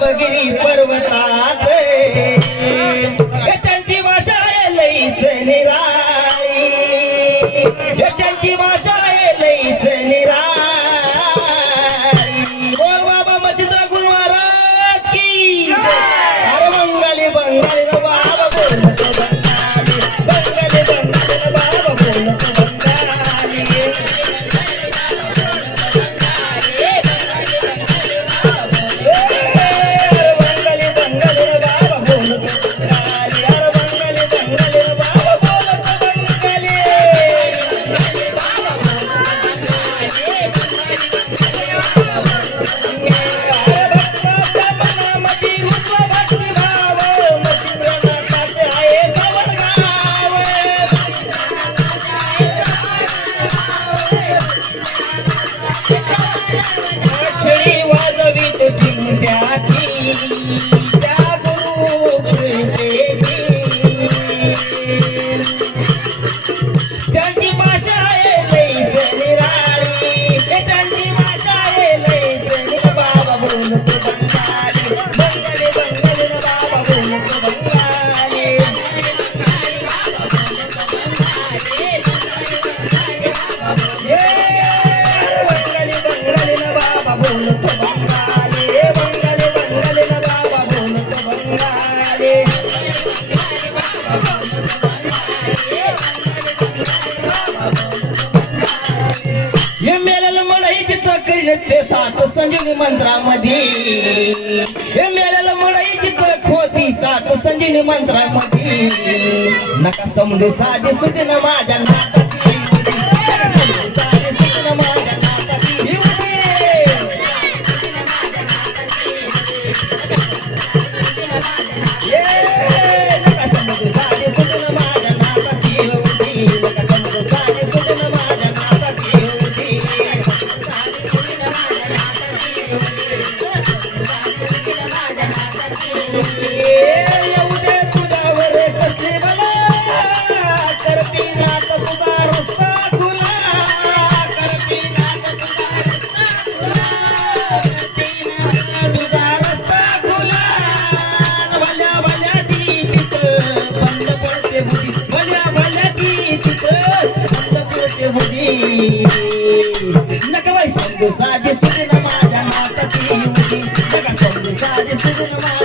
बगिरी पर्वतात त्यांची भाषा आहे लईच निराळी, त्यांची भाषा आहे लईच निराळी. बोल बाबा मच्छिंद्र गुरु महाराज की. अरे बंगाली बंगाली न बाबा बोलतो बंगाली, बंगाली बंगाली न बाबा बोलतो बंगाली. त्यांची भाषा आहे लईच निराळी, त्यांची भाषा आहे लईच निराळी. बाबा बोलतो बंगाली, बंगाली बंगाली न बाबा बोलतो बंगाली. बंगाली बंगाली न बाबा बोलतो बंगाली, बंगाली बंगाली न बाबा बोलतो बंगाली. हे मेलेलं मडई जिथं करीन ते 7 संजीवनी मंत्रामध्ये, हे मेलेलं मडई जिथं खोती 7 संजीवनी मंत्रामध्ये. नका समजू साधी सुधी न माझ्या नाताची, साधी सुधी न माझ्या नाताची नका समजू साधी सुधी न माझ्या नाताची होती, नका समजू साधी सुधी न माझ्या नाताची होती. येऊ दे तुझ्यावर कसली बला, करती नात तुझा रस्ता खुला, करती नात तुझा रस्ता खुला. भल्या भल्याची तिथं बंद पडते बुधी, भल्या भल्याची तिथं बंद पडते बुधी. नका बाई समजू साधी सुधी न माझ्या नाताची होती, नका समजू साधी सुधी न माझ्या